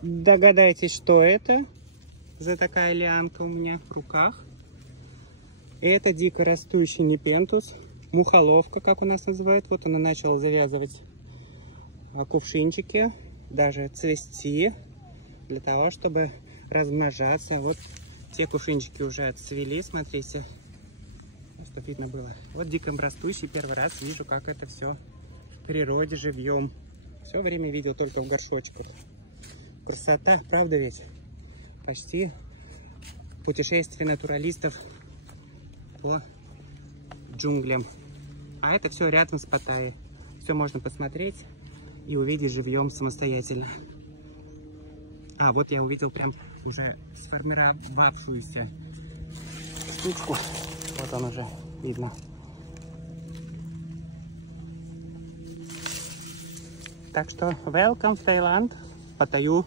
Догадайтесь, что это за такая лианка у меня в руках. Это дикорастущий непентус, мухоловка, как у нас называют. Вот он начал завязывать кувшинчики, даже цвести, для того, чтобы размножаться. Вот те кувшинчики уже отцвели, смотрите, чтобы видно было. Вот дикорастущий, первый раз вижу, как это все в природе живьем. Все время видел только в горшочках. Красота, правда ведь? Почти путешествие натуралистов по джунглям. А это все рядом с Паттайей. Все можно посмотреть и увидеть живьем самостоятельно. А, вот я увидел прям уже сформировавшуюся штучку. Вот он уже видно. Так что welcome в Таиланд, Паттайю.